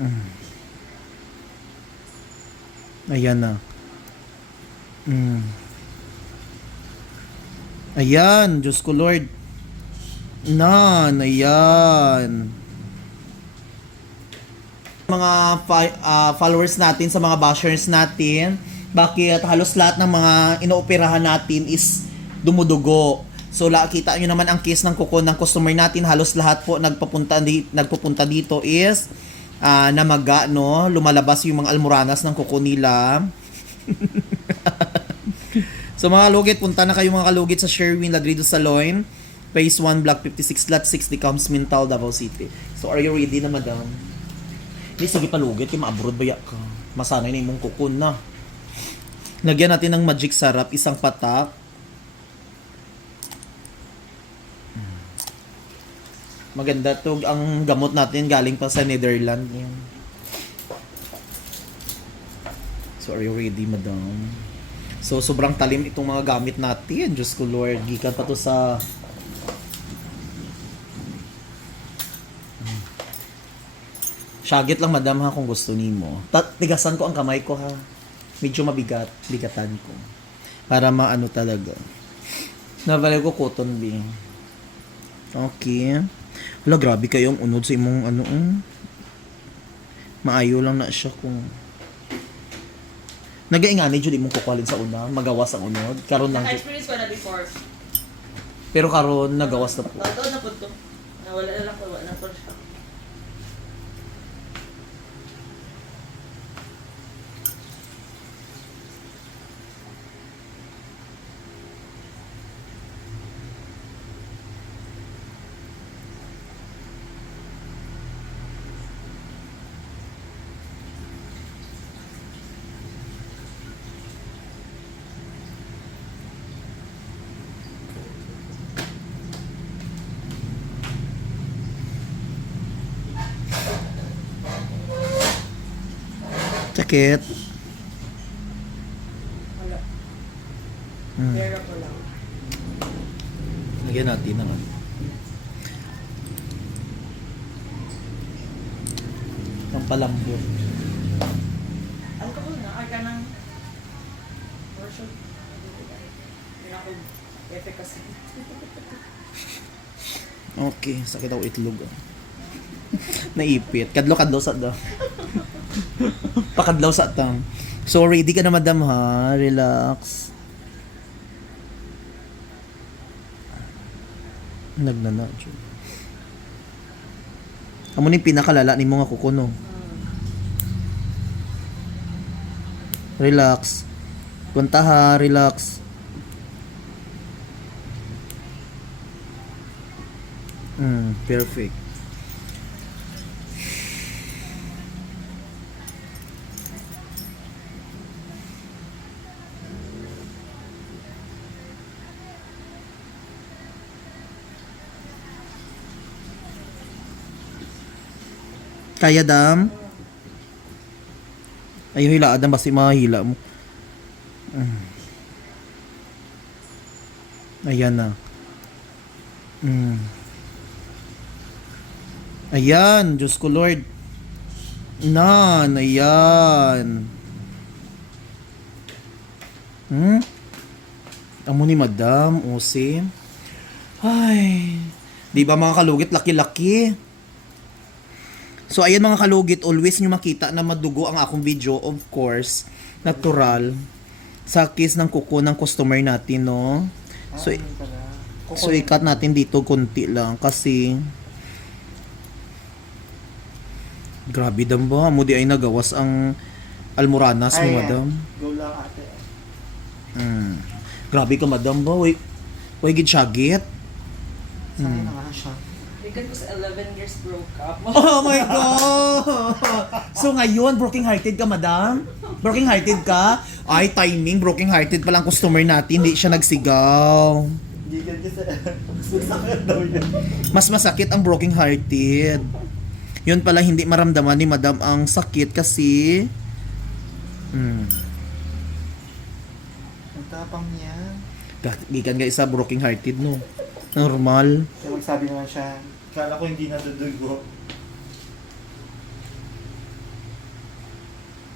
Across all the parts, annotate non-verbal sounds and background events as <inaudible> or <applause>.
Mm. Ayan na. Mm. Ayan, Diyos ko Lord. Nan, ayan. Mga ah, followers natin, sa mga bashers natin, bakit halos lahat ng mga inooperahan natin is dumudugo. So, la, kita nyo naman ang case ng kuko ng customer natin, halos lahat po nagpapunta, di, nagpupunta dito is ah, namaga, no? Lumalabas yung mga almoranas ng kuko nila. <laughs> So mga kalugit, punta na kayo mga kalugit sa Sherwin Ladrido Salon, Phase 1, Block 56, Lot 60, Comes Mintal, Davao City. So are you ready na madam? Hindi, sige palugit, kaya ma-abroad ba ka? Masanay na imong kukun na. Lagyan natin ng magic sarap, isang patak. Maganda to, ang gamot natin galing pa sa Netherlands. Yan. So are you ready madam? So, sobrang talim itong mga gamit natin. Diyos ko, Lord. Gikan pa to sa... Shagit lang, madam, ha, kung gusto nimo. Tigasan ko ang kamay ko, ha. Medyo mabigat. Bigatan ko. Para maano talaga. Nabalay ko cotton bee. Okay. Wala, grabe kayong unod sa imong ano, um. Maayo lang na siya kung... Nagaingani jud imong kukwalin sa una, magawas ang unod. Karon lang. Naka-experience ko na before. Pero karon nagawas na po. Totoo na po to. Nawala na lang ko, wala na po siya. Sakit. Wala. Hmm. Pero ko lang. Lagyan natin ano. Ng palambot. Ano ka po na? Ay ka ng version. Hindi na ako efficacy. Okay, sakit ako itlog. ah. <laughs> Naipit. Kadlo-kadlo sa daw. <laughs> Pakadlaw sa tam. So, ready ka na madam ha? Relax. Nagnana. Amo ni pinakalala ni mga kukuno. Relax. Punta ha, relax. Mm, perfect. Kaya dam? Ayaw hila adam basta mga hila mo. Mm. Ayan na. Mm. Ayan, Diyos ko Lord. Nan, ayan. Hmm? Amo ni Madam, Ose. Ay. Di ba mga kalugit, laki-laki? So ayan mga kalugit, always nyo makita na madugo ang akong video, of course, natural, sa case ng kuko ng customer natin, no? So, so ikat natin dito konti lang kasi grabe dam ba? Mo di ay nagawas ang almoranas mo, madam. Go lang ate. Mm. Grabe ka, madam ba? Way, way gid syagit. Sanay na nga siya. Because ko sa 11 years broke up. <laughs> Oh my God! So ngayon, broken hearted ka, madam? Broken hearted ka? Ay, timing, broken hearted pa lang customer natin, hindi siya nagsigaw. Hindi ka kasi masakit daw yun. Mas masakit ang broken hearted. Yun pala hindi maramdaman ni madam ang sakit kasi hmm, Ang tapang niya. gikan nga isa broken hearted no. Normal. Kaya magsabi naman siya, kala ko hindi nadudugo.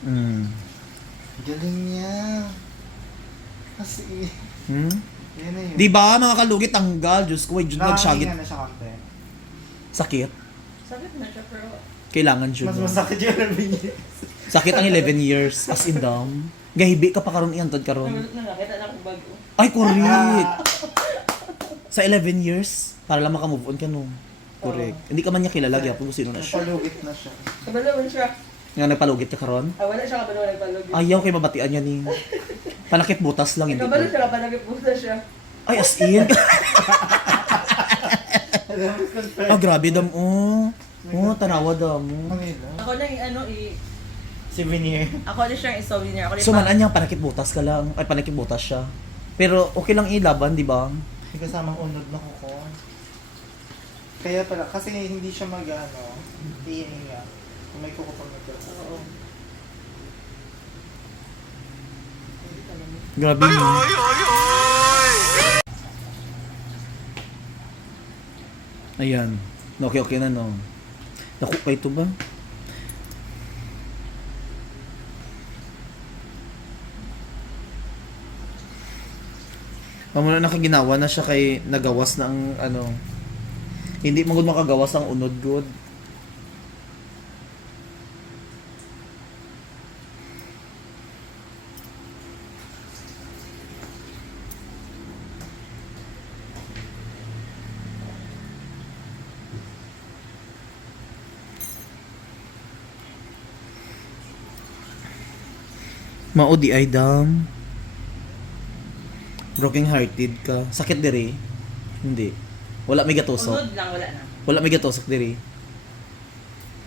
Mm. Galing niya. Kasi, Hmm? yan na yun. Di ba mga kalugit tanggal? Diyos ko, wait, Nakahinga nagsagit. na siya konti. Sakit. Sakit na siya pero Kailangan dyan. Mas masakit yung nabingit. Sakit ang 11 years. As in dam. Gahibi ka pa karon iantod karon. na nakita na akong bago. Ay, correct. Sa 11 years, para lang makamove on ka no. Correct. Hindi ka man niya kilala, gyapon kung sino na siya. Napalugit na siya. Kabalawan siya. Nga nagpalugit ka karon. Ah, wala siya kabalawan nagpalog. Ayaw kay mabatian niya ni. Panakit butas lang hindi. Kabalo ko. siya kapalagit pusa siya. Ay, as in. <laughs> Oh, grabe dam. Oh. Oh, tanawa dam. Manila. Ako na yung ano i... Souvenir. Ako na siyang i-souvenir. Ako na So, manan niya, panakit butas ka lang. Ay, panakit butas siya. Pero, okay lang ilaban, di ba? May kasamang unod na kuko. Kaya pala, kasi hindi siya mag, ano, hihinga. Kung may kuko pang nagkaroon. Oo. Grabe mo. Ayan. Okay, okay na, no. Naku, pa ito ba? Pamuna nakaginawa na siya kay nagawas na ang ano. Hindi mo gud makagawas ang unod good. Mao di ay dam. Broken hearted ka. Sakit diri. Hindi. Wala may gatusok. Unod lang, wala na. Wala may gatusok diri.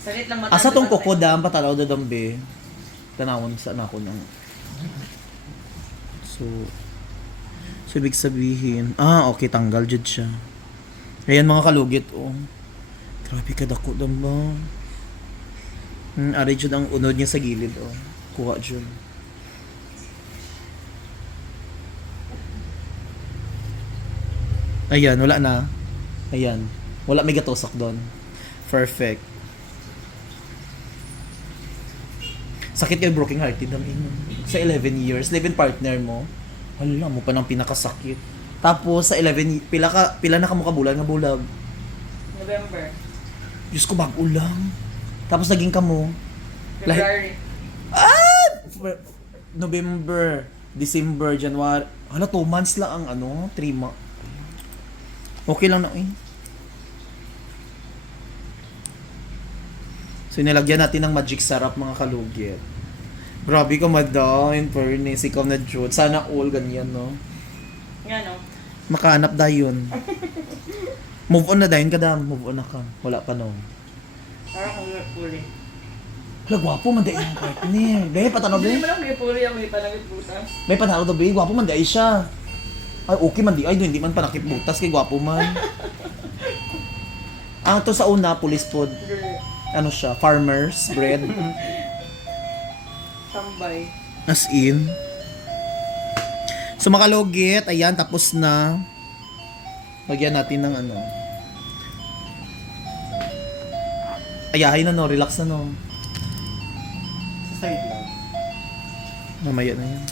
Salit lang mata. Asa tong koko dam patanaw do dambe. Tanawon sa nako nang. So So ibig sabihin, ah okay tanggal jud siya. Ayan mga kalugit oh. Grabe ka dako dam ba. Hmm, ari jud ang unod niya sa gilid oh. Kuha jud. Ayan, wala na. Ayan. Wala may gatusok doon. Perfect. Sakit kay broken hearted naman Sa 11 years, 11 partner mo. Hala mo pa ng pinakasakit. Tapos sa 11 pila ka pila na ka mo kabulan nga bulag. November. Diyos ko bago lang. Tapos naging kamo. February. Ah! November, December, January. Hala, 2 months lang ang ano, 3 months. Okay lang na eh. So, nilagyan natin ng magic sarap mga kalugit. Grabe ka, madam. In fairness, ikaw na Jud. Sana all ganyan, no? Nga no. Makahanap dayon. <laughs> Move on na dayon ka, dam. Move on na ka. Wala pa, no? Parang kung puli. Hala, gwapo man dayon yung partner. Be, patanaw, Hindi be. mo lang may puli ako may palagit pusa. May panalo daw, be. Gwapo man dayon siya. Ay, okay man di. Ay, hindi man panakip butas. Kay gwapo man. Ang <laughs> to sa una, police pod. Ano siya? Farmer's bread. <laughs> Tambay. As in. So makalugit, ayan, tapos na. Lagyan natin ng ano. Ayahay na no, relax na no. Sa side lang. Mamaya na yan.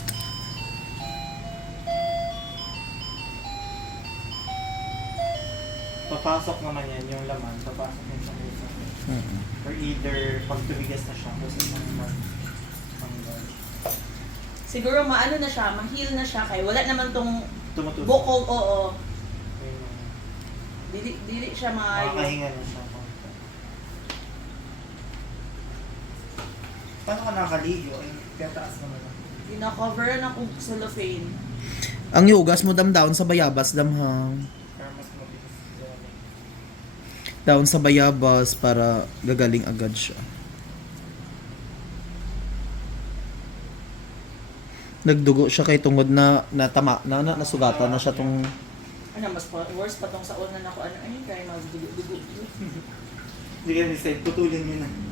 Papasok naman yan, yung laman. Papasok yan sa Mm-mm. Or either, pag tumigas na siya, kung saan mag tanggal. Siguro maano na siya, ma-heal na siya kay wala naman tong Tumutuloy. bukol, oo. Ayun. Dili, dili siya maayo. Makakahinga na siya. Paano ka nakaligo? Ay, kaya taas naman ako. Gina-cover na kung cellophane. Ang yugas mo dam down sa bayabas dam ha. Para mas mabilis gawin. Down sa bayabas para gagaling agad siya. Nagdugo siya kay tungod na natama na, na nasugatan na siya tong Ano, mas pa, worse pa tong sa una na ko ano, ay, kaya magdugo-dugo. Hindi ka decide, putulin mo na.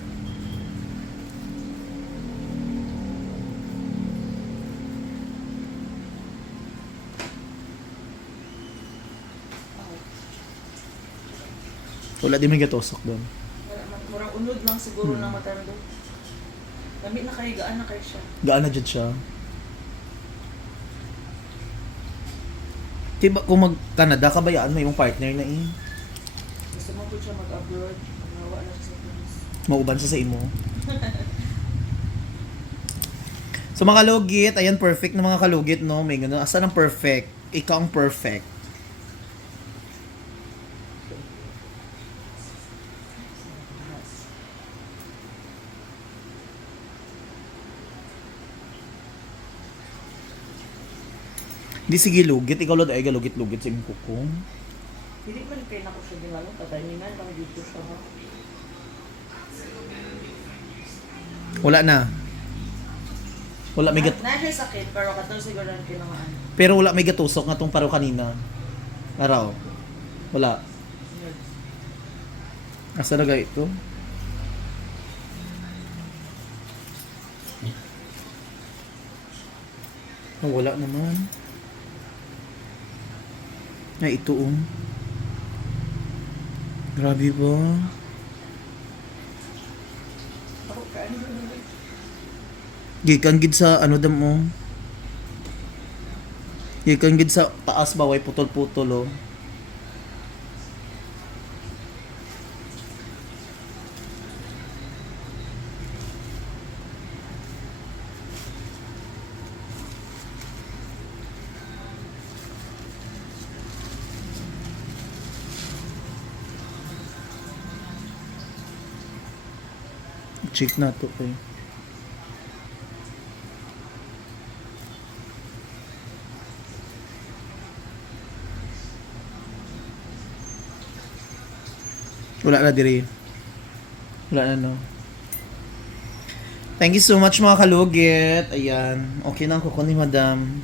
Wala di may gatusok doon. Wala man, murang unod lang siguro Hmm. na matando. Dami na kayo, gaan na kayo siya. Gaan na dyan siya. Diba kung mag-Canada, kabayaan mo yung partner na eh. Gusto mo po siya mag-abroad. Magawa na siya sa Pinas. Mauban sa sa imo. so mga kalugit, ayan perfect na mga kalugit no. May ganun. Asa ng perfect? Ikaw ang perfect. Hindi sige lugit, ikaw lang ay galugit-lugit sa imong kukong. Hindi man kayo na ko siya ginalo. Tataningan lang dito siya ha. Wala na. Wala may gat Na siya sakit, pero katong siguro ang kailangan. pero wala may gatusok nga tong paro kanina. Araw. Wala. Asa na ito? Oh, wala naman. Ito um. Grabe ba? Na Gikan gid sa ano dam mo. Gikan gid sa taas ba way putol-putol oh. Check na to eh. Wala na diri. Wala na no. Thank you so much mga kalugit. Ayan. Okay na kuko ni madam.